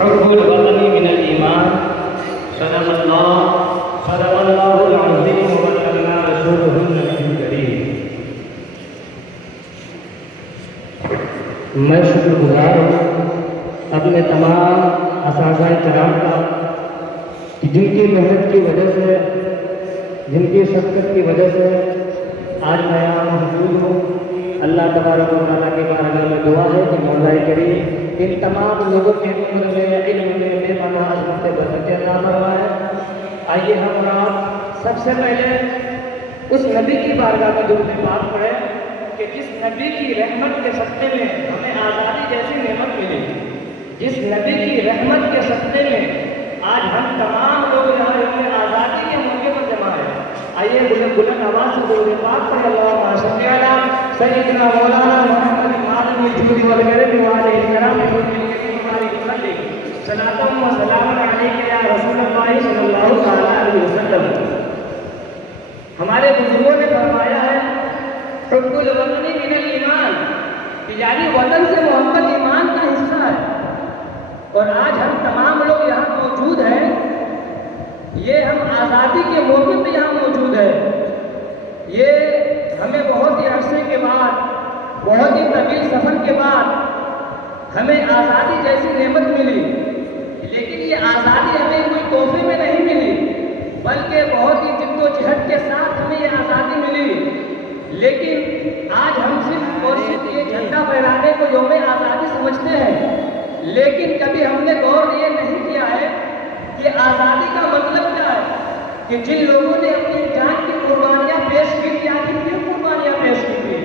حب الوطن من الإيمان صدق الله العظيم وبلغنا رسوله النبي الكريم. میں شکر گزار ہوں اپنے تمام اساتذہ کرام کا کہ جن کی محنت کی وجہ سے، جن کی شفقت کی وجہ سے آج میں یہاں موجود ہوں. اللہ تبارک و تعالیٰ کی بارگاہ میں دعا ہے کہ مولا کریم ان تمام لوگوں کے عمر میں، علم میں بے پناہ عظمت برکتیں عطا فرمائے. آئیے ہم آپ سب سے پہلے اس نبی کی بارگاہ میں درود پاک پڑھیں کہ جس نبی کی رحمت کے صدقے میں ہمیں آزادی جیسی نعمت ملی، جس نبی کی رحمت کے صدقے میں آج ہم تمام لوگ یہاں ہمیں آزادی کے موقع پر جمع ہیں. آئیے بلند آواز سے درود پاک پڑھیں. اللہم صلی علی سیدنا مولانا محمد مالک الجود والکرم وعلیہ السلام صلاۃ و سلام علیک یا رسول اللہ صلی اللہ علیہ وسلم. ہمارے بزرگوں نے فرمایا ہے حب الوطن من الایمان، یعنی وطن سے محبت ایمان کا حصہ ہے. اور آج ہم تمام لوگ یہاں موجود ہیں، یہ ہم آزادی کے موقع پہ یہاں موجود ہیں. یہ ہمیں بہت ہی عرصے کے بعد، بہت ہی طویل سفر کے بعد ہمیں آزادی جیسی نعمت ملی. لیکن یہ آزادی ہمیں کوئی تحفے میں نہیں ملی، بلکہ بہت ہی جد و جہد کے ساتھ ہمیں یہ آزادی ملی. لیکن آج ہم صرف اور صرف یہ جھنڈا پھہرانے کو یوم آزادی سمجھتے ہیں، لیکن کبھی ہم نے غور یہ نہیں کیا ہے کہ آزادی کا مطلب کیا ہے. کہ جن لوگوں نے اپنی جان کی قربانیاں پیش کی تھی، آخر کیوں قربانیاں پیش کی تھی؟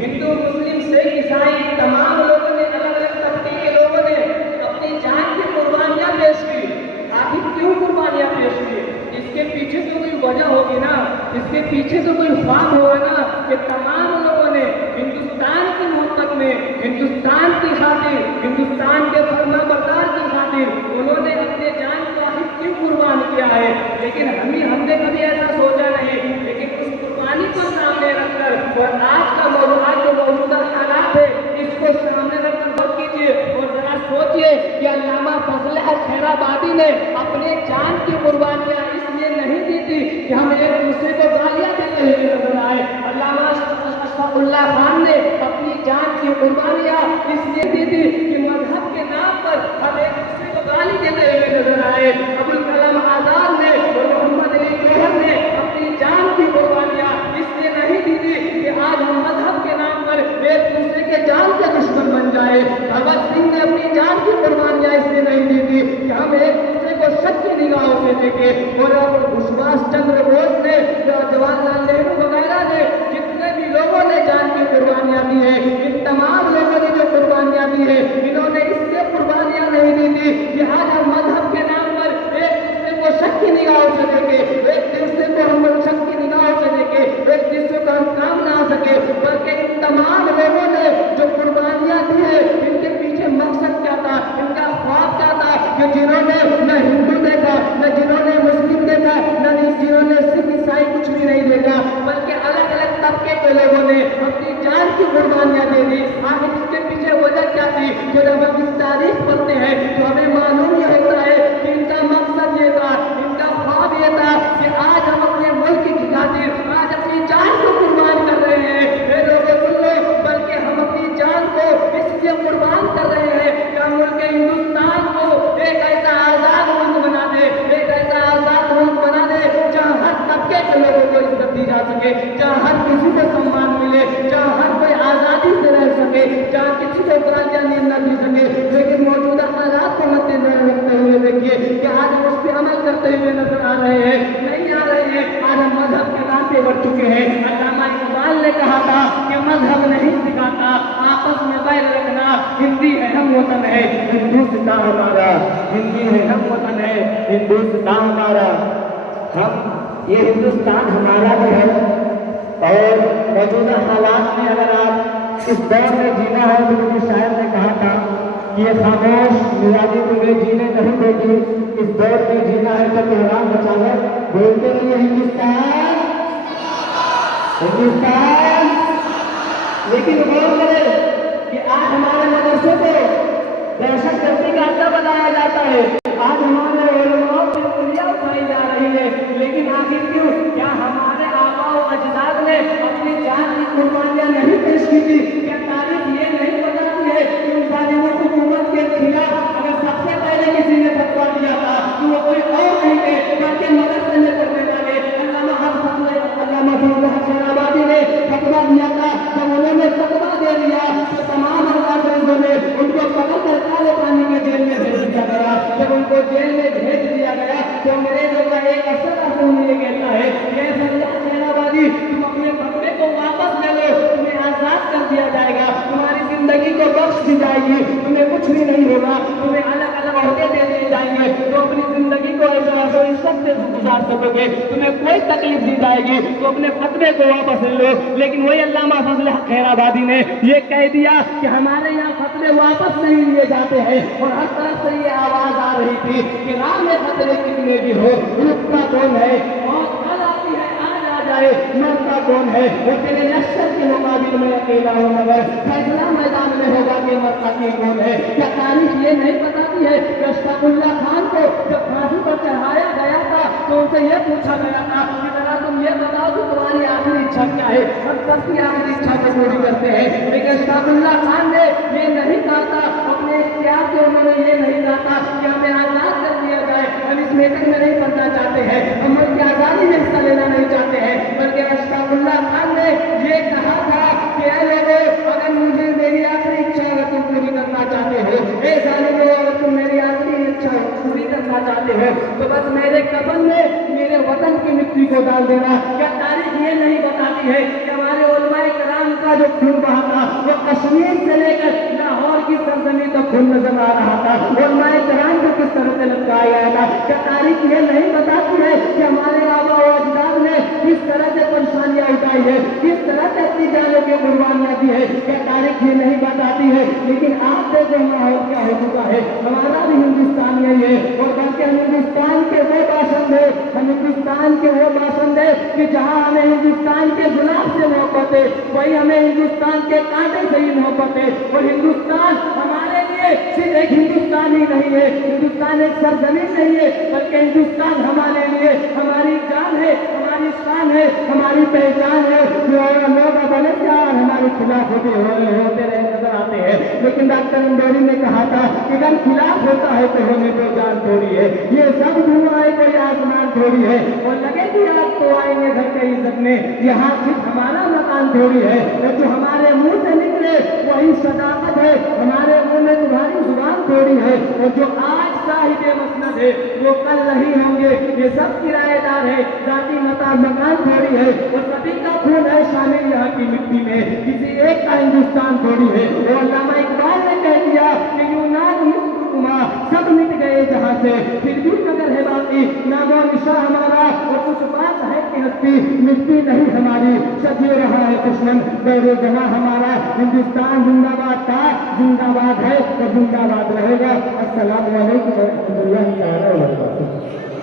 ہندو، مسلم، سکھ، عیسائی تمام لوگوں نے، الگ الگ طبقے کے لوگوں نے اپنی جان کی قربانیاں پیش کی. آخر کیوں قربانیاں پیش کی؟ اس کے پیچھے تو کوئی وجہ ہوگی نا، اس کے پیچھے تو کوئی خواب ہوگا نا کہ تمام لوگوں نے ہندوستان کی محبت میں، ہندوستان کی خاطر، ہندوستان کے فرما بردار کی خاطر انہوں نے اپنے جان کو آخر کیوں قربان کیا ہے. لیکن ہم نے کبھی ایسا سوچا نہیں. لیکن اس قربانی کو سامنے رکھ کر اور آج کا جو موجودہ حالات ہے اس کو سامنے رکھ کر غور کیجیے اور ذرا سوچیے کہ علامہ فضل خیر آبادی نے اپنے جان کی قربانیاں اس لیے نہیں دی تھی کہ ہم ایک دوسرے کو گالیاں دیتے ہوئے نظر آئے. علامہ اشفاق اللہ خان نے اپنی جان کی قربانیاں اس لیے دی تھی کہ مذہب کے نام پر ہم ایک دوسرے کو گالی دیتے ہوئے نظر آئے. ابوالکلام آزاد نے اور محمد علی جوہر نے اپنی جان کی قربانیاں اس لیے نہیں دی تھی کہ آج ہم مذہب کے نام پر ایک دوسرے کے جان کے دشمن بن جائے. بھگت سنگھ نے اپنی جان کی قربانیاں اس لیے نہیں دی تھی کہ ہم ایک دوسرے کو شک کی نگاہوں سے دیکھیں. اور سبھاش چندر بوس نے، جواہر لال نہرو وغیرہ نے، جتنے بھی لوگوں نے جان کی قربانیاں دی ہیں، ان تمام لوگوں نے جو قربانیاں دی ہیں انہوں نے اس لیے قربانیاں نہیں دی تھی کہ آج ہم مذہب کے نام پر ایک دوسرے کو شک کی نگاہوں سے دیکھیں، ایک دوسرے کو ہم شک کی نگاہوں سے دیکھیں، ایک دوسرے کو ہم کام نہ آ سکے. بلکہ ان تمام لوگوں نے جو قربانیاں دی ہیں ان کے پیچھے مقصد کیا تھا، ان کا خواب کیا تھا کہ جنہوں نے نہ ہندو دیکھا، نہ جنہوں نے مسلم دیکھا، نہ جنہوں نے سکھ عیسائی کچھ بھی نہیں دیکھا، بلکہ الگ الگ طبقے کے لوگوں نے اپنی جان کی قربانیاں دے دی. آخر اس کے پیچھے وجہ کیا تھی؟ جو جب ہم اس تاریخ پڑھتے ہیں تو ہمیں معلوم یہ ہوتا ہے کہ ان کا مقصد یہ تھا، ان کا خواب یہ تھا کہ آج ہم اپنے ملک کی خاطر آج اپنی جان کو قربان کر رہے ہیں. اے لوگوں سن لو، بلکہ ہم اپنی جان کو اس لیے قربان کر رہے ہیں کہ ہم ملک ہندوستان کو ایک ایسا آزاد ملک بنا دے، ایک ایسا آزاد ملک بنا دے جہاں ہر طبقے کے لوگوں کو عزت دی جا سکے، جہاں ہر کسی کو سمان ملے، جہاں ہر کوئی آزادی سے رہ سکے، جہاں کسی کو گالیاں نہ دی سکے. لیکن موجودہ حالات کو مد نظر رکھتے ہوئے دیکھیے کہ آج ہم اس پہ عمل کرتے ہوئے نظر آ رہے ہیں، نہیں آ رہے ہیں. آج ہم مذہب کے نام پہ بڑھ چکے ہیں. علامہ اقبال نے کہا تھا کہ مذہب نہیں سکھاتا آپس میں بیل رکھنا، ہندی ہے ہم وطن ہے ہندوستان ہمارا، ہندی ہے ہم وطن ہے ہندوستان ہمارا. ہم یہ ہندوستان ہمارا بھی ہے. اور موجودہ حالات میں اگر آپ اس دور میں جینا ہے تو کسی شاعر نے کہا تھا کہ یہ خاموش میرادی تمہیں جینے نہیں دے گی، اس دور میں جینا ہے تو تہران بچا ہے. بولتے نہیں ہندوستان ہندوستان. لیکن غور کرے کہ آج ہمارے مدرسے کو دہشت گردی کا اڈا بنایا جاتا کے مدرسے میں پڑھنے والے علامہ فضل آبادی نے فتویٰ دیا تھا، جب انہوں نے فتویٰ دے دیا تو تمام انگریزوں نے ان کو پکڑ کر کالے پانی کے جیل میں بھیج دیا گیا. جب ان کو جیل میں بھیج دیا گیا تو انگریزوں کا ایک افسر یہ کہتا ہے کہ فضل آبادی تم اپنے فتوے کو واپس لے لو، تمہیں آزاد کر دیا جائے گا، تمہاری زندگی کو بخش دی جائے گی، تمہیں کچھ بھی نہیں ہوگا، تمہیں الگ الگ عہدے دے دیے جائیں گے، تو اپنی زندگی کو ایسا عزت سے گزار سکو گے، تمہیں کوئی تکلیف دی جائے گی تو اپنے فتوے کو واپس لے لو. لیکن وہی علامہ فضل خیر آبادی نے یہ کہہ دیا کہ ہمارے یہاں فتوے واپس نہیں لیے جاتے ہیں. اور ہر طرف سے یہ آواز آ رہی تھی کہ راہ میں خطرے کتنے بھی ہو، رکتا کون ہے، موت کل آتی ہے آج آ جائے، مرتا کون ہے، وہ تیرے لشکر کے مقابل میں اکیلا ہوں مگر فیصلہ میدان میں ہوگا کہ مرتا کی کون ہے. کیا تاریخ یہ نہیں بتاتی ہے کہ اشفاق اللہ خان کو جب پھانسی پر چڑھایا گیا تھا تو ان سے یہ پوچھا گیا تھا کہ ذرا تم یہ بتاؤ کہ تمہاری آخری اچھا کیا ہے، ہم سب کی آخری اچھا کو پوری کرتے ہیں. لیکن اشفاق اللہ خان نے یہ نہیں کہا تھا، اپنے اختیار سے انہوں نے یہ نہیں کہا تھا کہ ہمیں آزاد کر دیا جائے، ہم اس میٹنگ میں نہیں پڑھنا چاہتے ہیں، ہم ملک کی آزادی میں حصہ لینا نہیں چاہتے ہیں، بلکہ اشفاق اللہ خان نے یہ کہا تھا کہ اے لوگوں، اگر مجھے میری آخری اچھا اگر تم پوری کرنا چاہتے ہو، اے ظالموں اگر تم میری آخری اچھا پوری کرنا چاہتے ہو تو بس میرے کفن میں میرے وطن کی مٹی کو ڈال دینا. کیا تاریخ یہ نہیں بتاتی ہے کہ ہمارے علماء کرام کا جو خون بہا تھا وہ کشمیر سے لے کر لاہور کی سرزمین تک خون نظر آ رہا تھا، علماء کرام کو کس طرح سے لٹکایا گیا تھا. کیا تاریخ یہ نہیں بتاتی ہے کہ ہمارے آبا و اجداد نے کس طرح سے پریشانیاں اٹھائی ہے، کس طرح سے اپنی جانوں کی قربانیاں دی ہے. کیا تاریخ یہ نہیں بتاتی ہے؟ لیکن آپ دیکھو ماحول کیا ہو چکا ہے. ہمارا بھی ہندوستان یہی ہے، اور بلکہ ہم ہندوستان کے وہ باشند ہے، ہم ہندوستان کے وہ باشند ہے کہ جہاں ہمیں ہندوستان کے گلاب سے محبت ہے وہی ہمیں ہندوستان کے کانٹے سے ہی محبت ہے. اور ہندوستان ہمارے لیے صرف ایک ہندوستان ہی نہیں ہے، ہندوستان ایک سرزمین نہیں ہے، بلکہ ہندوستان ہمارے لیے ہماری جان ہے، ہماری شان ہے، ہماری پہچان ہے. لوگ بولے کیا ہمارے خلاف ہوتے رہے نظر آتے ہیں، لیکن ڈاکٹر اندوری نے کہا تھا کہ اگر خلاف ہوتا ہے تو ہمیں تو جان تھوڑی ہے، یہ سب دھواں ہے کوئی آسمان تھوڑی ہے، اور لگے کہ آپ تو آئیں گے گھر کے عزت میں، یہاں صرف ہمارا مکان تھوڑی ہے، اور جو ہمارے منہ سے نکلے وہی صداقت ہے، ہمارے منہ میں تمہاری زبان تھوڑی ہے، اور جو آج صاحب مسند ہے وہ کل نہیں ہوں گے. یہ سب کرایہ دار ہے، ذاتی مکان تھوڑی ہے، اور سبھی کا خون ہے شامل یہاں کی مٹی میں، کسی ایک کا ہندوستان تھوڑی ہے. اور علامہ اقبال نے کہہ دیا کہ یونان سب مٹ گئے جہاں سے، پھر بھی مگر ہے باقی نام و نشاں ہمارا، اور کچھ بات ہے کہ ہستی مٹی نہیں ہماری، سجے رہا ہے دشمن دور جہاں ہمارا. ہندوستان زندہ باد تھا، زندہ باد ہے اور زندہ باد رہے گا. السلام علیکم ورحمۃ اللہ تعالی وبرکاتہ.